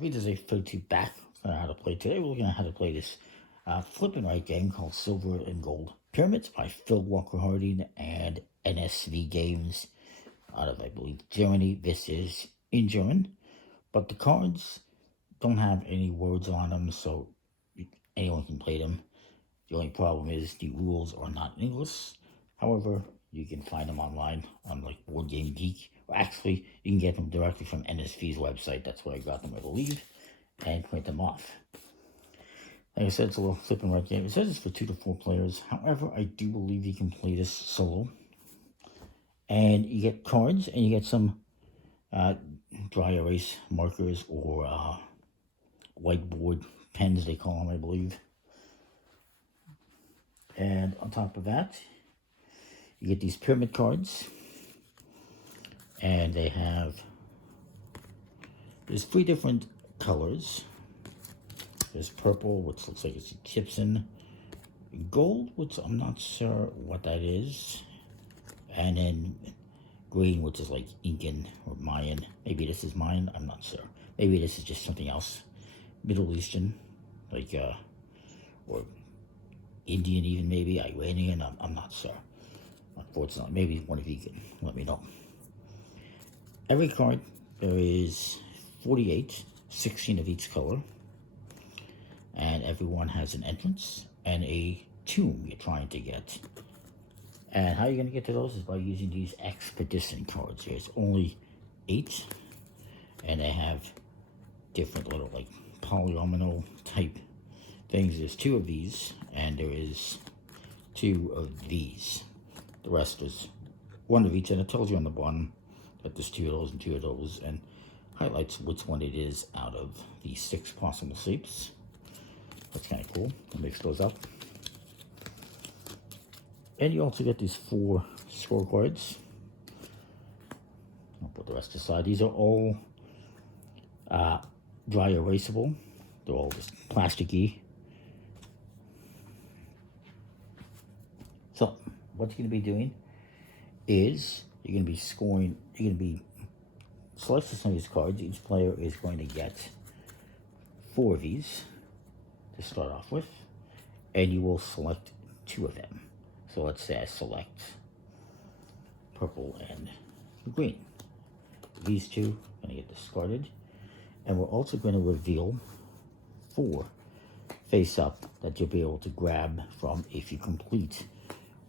Readers 832 back on how to play. Today we're looking at how to play this flip and right game called Silver and Gold Pyramids by Phil Walker Harding and NSV Games out of, I believe, Germany. This is in German, but the cards don't have any words on them, so anyone can play them. The only problem is the rules are not in English. However, you can find them online on like Board Game Geek. Or actually, you can get them directly from NSV's website. That's where I got them, I believe, and print them off. Like I said, it's a little flip and right game. It says it's for 2 to 4 players. However, I do believe you can play this solo. And you get cards, and you get some dry erase markers or whiteboard pens, they call them, I believe. And on top of that, you get these pyramid cards. And they have, there's 3 different colors. There's purple, which looks like it's Egyptian. Gold, which I'm not sure what that is. And then green, which is like Incan or Mayan. Maybe this is Mayan, I'm not sure. Maybe this is just something else. Middle Eastern, like, or Indian even, maybe Iranian, I'm not sure. Unfortunately, maybe one of you can let me know. Every card, there is 48, 16 of each color. And everyone has an entrance and a tomb you're trying to get. And how you're going to get to those is by using these expedition cards. There's only 8. And they have different little like polyomino type things. There's 2 of these, and there is 2 of these. The rest is 1 of each, and it tells you on the bottom that there's 2 of those and 2 of those, and highlights which one it is out of the 6 possible shapes. That's kind of cool. I'll mix those up. And you also get these 4 scorecards. I'll put the rest aside. These are all dry erasable. They're all just plasticky. So what you're going to be doing is you're going to be scoring, you're going to be selecting some of these cards. Each player is going to get 4 of these to start off with, and you will select 2 of them. So let's say I select purple and green. These 2 are going to get discarded, and we're also going to reveal 4 face up that you'll be able to grab from if you complete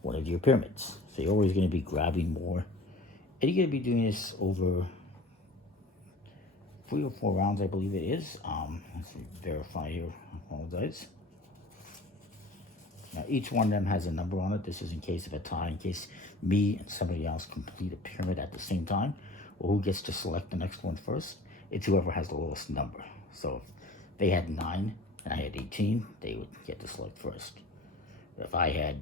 one of your pyramids. So you're always going to be grabbing more, and you're going to be doing this over 3 or 4 rounds, I believe it is. Let's verify here. I apologize. Now, each one of them has a number on it. This is in case of a tie, in case me and somebody else complete a pyramid at the same time, or who gets to select the next one first. It's whoever has the lowest number. So if they had 9 and I had 18, they would get to select first. But if I had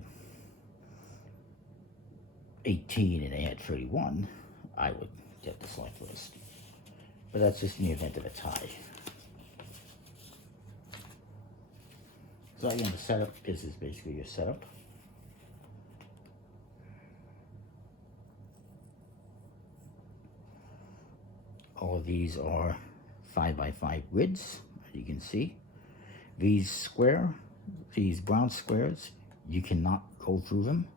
18 and they had 31, I would get to select first. But that's just in the event of a tie. So again, the setup, this is basically your setup. All of these are 5 by 5 grids, as you can see. These brown squares, you cannot go through them.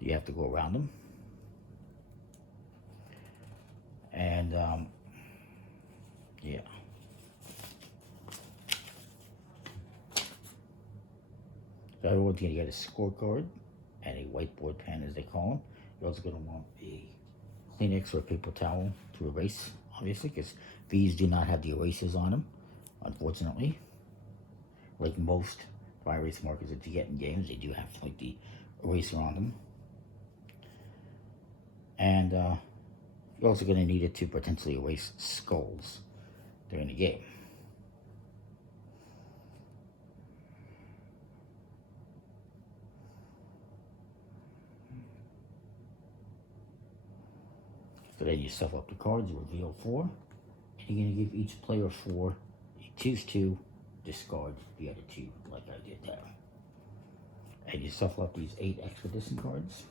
You have to go around them. And, yeah. So everyone's going to get a scorecard and a whiteboard pen, as they call them. You're also going to want a Kleenex or a paper towel to erase, obviously, because these do not have the erasers on them, unfortunately. Like most dry erase markers that you get in games, they do have like the eraser on them. And you're also going to need it to potentially erase skulls during the game. So then you shuffle up the cards, you reveal 4, and you're going to give each player 4. You choose 2, discard the other 2, like I did there. And you shuffle up these 8 expedition cards.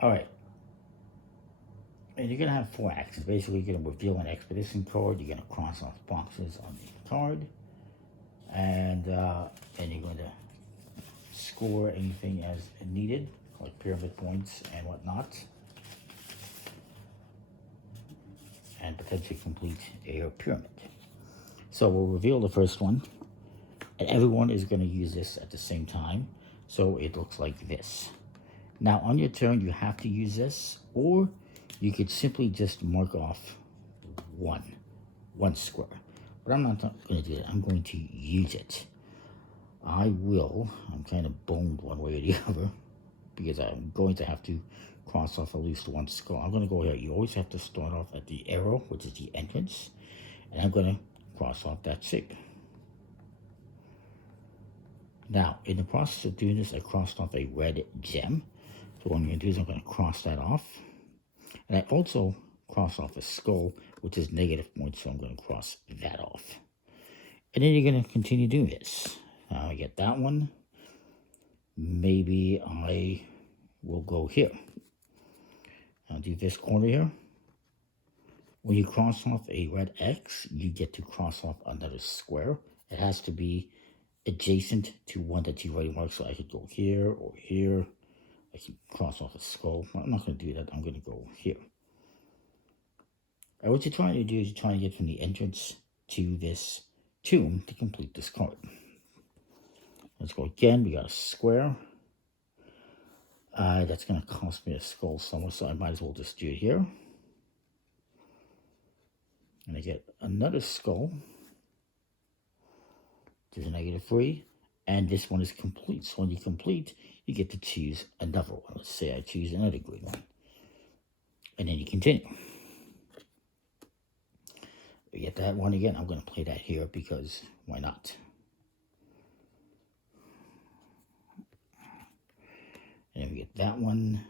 All right. And you're going to have 4 actions. Basically, you're going to reveal an expedition card. You're going to cross off boxes on the card. And then you're going to score anything as needed, like pyramid points and whatnot. And potentially complete a pyramid. So we'll reveal the first one. And everyone is going to use this at the same time. So it looks like this. Now on your turn, you have to use this, or you could simply just mark off one square. But I'm not going to do that. I'm going to use it. I'm kind of boned one way or the other, because I'm going to have to cross off at least one skull. I'm going to go here. You always have to start off at the arrow, which is the entrance. And I'm going to cross off that shape. Now, in the process of doing this, I crossed off a red gem. So what I'm going to do is I'm going to cross that off. And I also cross off a skull, which is negative points, so I'm going to cross that off. And then you're going to continue doing this. Now I get that one. Maybe I will go here. I'll do this corner here. When you cross off a red X, you get to cross off another square. It has to be adjacent to one that you already marked. So I could go here or here. I can cross off a skull. I'm not going to do that. I'm going to go here. And what you're trying to do is you're trying to get from the entrance to this tomb to complete this card. Let's go again. We got a square. That's going to cost me a skull somewhere, so I might as well just do it here. And I get another skull. There's a -3. And this one is complete. So when you complete, you get to choose another one. Let's say I choose another green one. And then you continue. We get that one again. I'm going to play that here because why not? And then we get that one.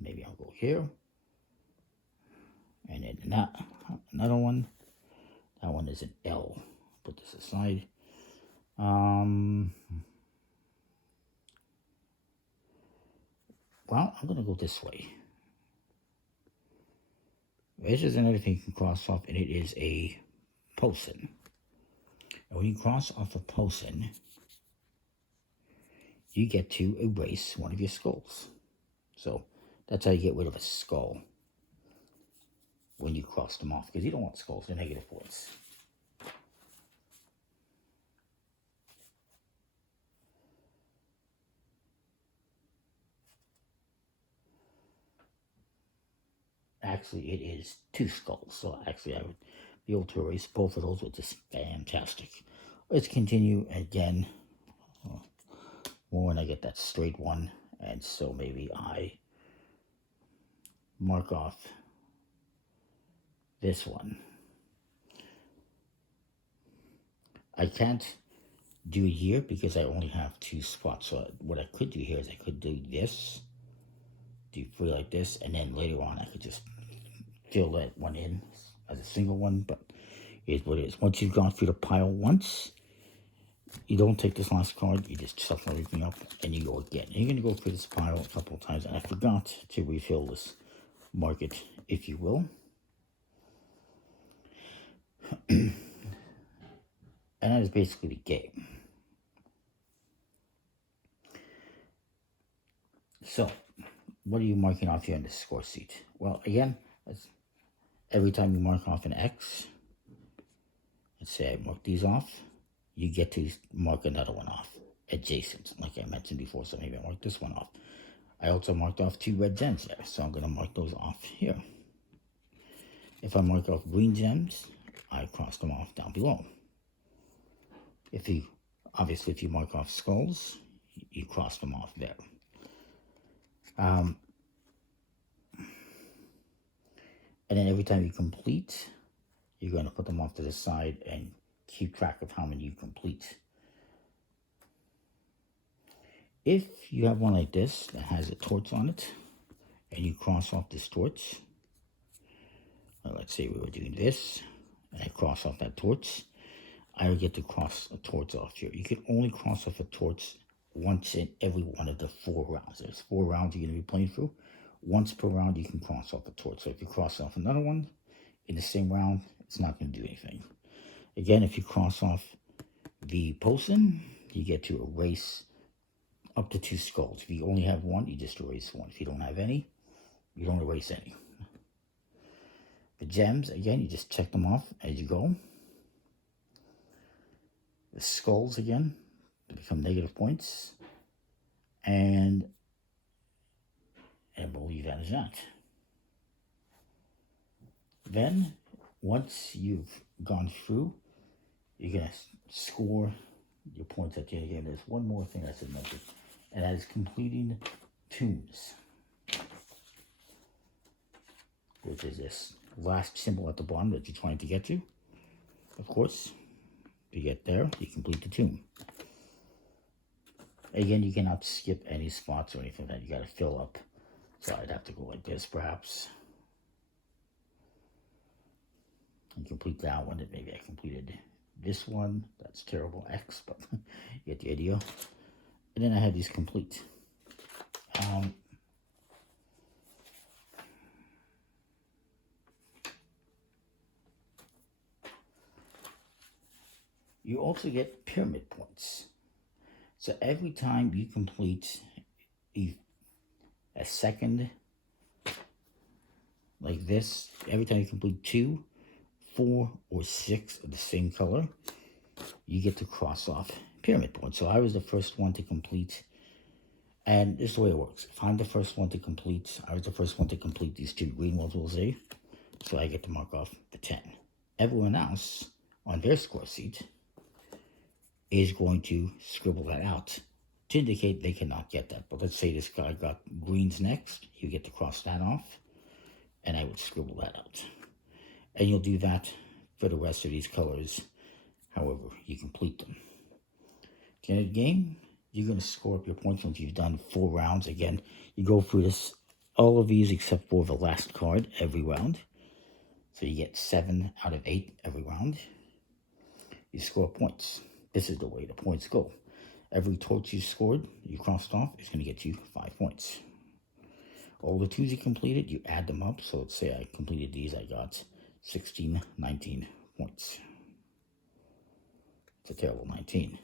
Maybe I'll go here. And then another one. That one is an L. Put this aside. Well, I'm going to go this way. This is another thing you can cross off, and it is a potion. And when you cross off a potion, you get to erase one of your skulls. So that's how you get rid of a skull when you cross them off, because you don't want skulls, they're negative points. Actually, it is 2 skulls, so actually I would be able to erase both of those, which is fantastic. Let's continue again. More when I get that straight one, and so maybe I mark off this one. I can't do it here because I only have 2 spots. So what I could do here is I could do this, do 3 like this, and then later on I could just fill that one in as a single one. But here's what it is. Once you've gone through the pile once, you don't take this last card, you just shuffle everything up and you go again. And you're going to go through this pile a couple of times, and I forgot to refill this. Mark it, if you will. And that is basically the game. So, what are you marking off here on the score sheet? Well, again, every time you mark off an X, let's say I mark these off, you get to mark another one off, adjacent, like I mentioned before, so maybe I mark this one off. I also marked off 2 red gems there, so I'm going to mark those off here. If I mark off green gems, I cross them off down below. Obviously, if you mark off skulls, you cross them off there. And then every time you complete, you're going to put them off to the side and keep track of how many you complete. If you have one like this that has a torch on it, and you cross off this torch, let's say we were doing this, and I cross off that torch, I would get to cross a torch off here. You can only cross off a torch once in every one of the 4 rounds. There's 4 rounds you're going to be playing through. once per round you can cross off a torch. So if you cross off another one in the same round, it's not going to do anything. Again, if you cross off the Posen, you get to erase up to 2 skulls. If you only have one, you just erase one. If you don't have any, you don't erase any. The gems, again, you just check them off as you go. The skulls, again, they become negative points. And we'll leave that as that. Then, once you've gone through, you're going to score your points at the end of the game. There's one more thing I should mention, and that is completing tombs, which is this last symbol at the bottom that you're trying to get to. Of course, if you get there, you complete the tomb. Again, you cannot skip any spots or anything like that. You got to fill up. So I'd have to go like this, perhaps, and complete that one. And maybe I completed this one. That's terrible X, but you get the idea. And then I had these complete. You also get pyramid points. So every time you complete a second like this, every time you complete 2, 4, or 6 of the same color, you get to cross off pyramid points. So I was the first one to complete, and this is the way it works. If I'm the first one to complete, I was the first one to complete these 2 green ones, we'll say, so I get to mark off the 10. Everyone else on their score sheet is going to scribble that out to indicate they cannot get that. But let's say this guy got greens next, you get to cross that off, and I would scribble that out. And you'll do that for the rest of these colors, however you complete them. At the end of the game, you're going to score up your points once you've done 4 rounds. Again, you go through this, all of these except for the last card every round. So you get 7 out of 8 every round. You score points. This is the way the points go. Every torch you scored, you crossed off, is going to get you 5 points. All the 2s you completed, you add them up. So let's say I completed these, I got 16, 19 points. It's a terrible 19.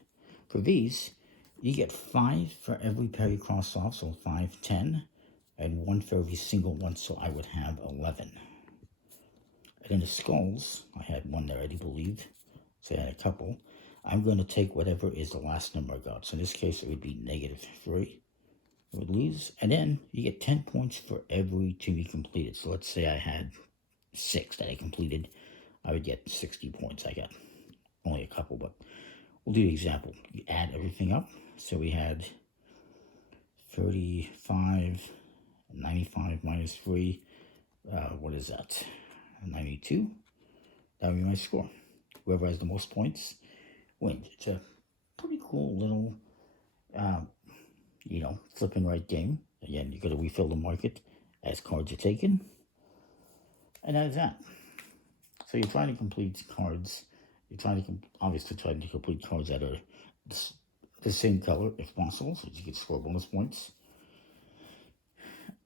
For these, you get 5 for every pair you cross off, so 5, 10, and 1 for every single one, so I would have 11. And in the skulls, I had 1 there, I do believe, so I had a couple. I'm going to take whatever is the last number I got. So in this case, it would be -3. I would lose. And then you get 10 points for every 2 you completed. So let's say I had 6 that I completed. I would get 60 points. I got only a couple, but we'll do the example. You add everything up. So we had 35, 95 minus 3. What is that? 92. That would be my score. Whoever has the most points wins. It's a pretty cool little, flip and right game. Again, you got to refill the market as cards are taken. And that is that. So you're trying to complete cards. You're trying to, obviously trying to complete cards that are the same color if possible, so you can score bonus points.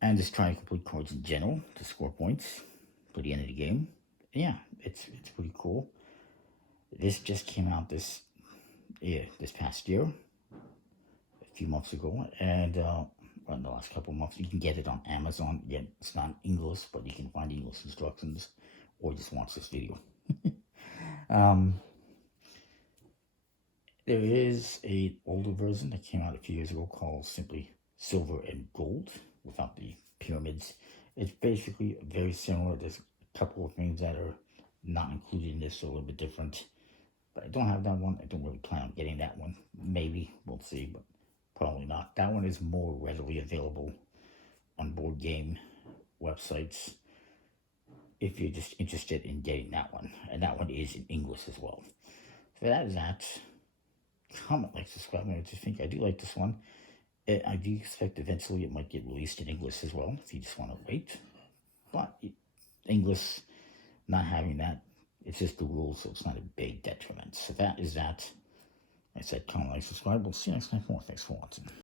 And just trying to complete cards in general to score points for the end of the game. And yeah, it's pretty cool. This just came out this past year, a few months ago, and in the last couple of months. You can get it on Amazon. Again, it's not English, but you can find English instructions, or just watch this video. There is an older version that came out a few years ago called simply Silver and Gold without the pyramids. It's basically very similar. There's a couple of things that are not included in this, so a little bit different. But I don't have that one. I don't really plan on getting that one. Maybe, we'll see, but probably not. That one is more readily available on board game websites if you're just interested in getting that one. And that one is in English as well. So that is that. Comment, like, subscribe, what you think. I do like this one. I do expect eventually it might get released in English as well, if you just want to wait. But English, not having that, it's just the rules, so it's not a big detriment. So that is that. Like I said, comment, like, subscribe. We'll see you next time. Thanks for watching.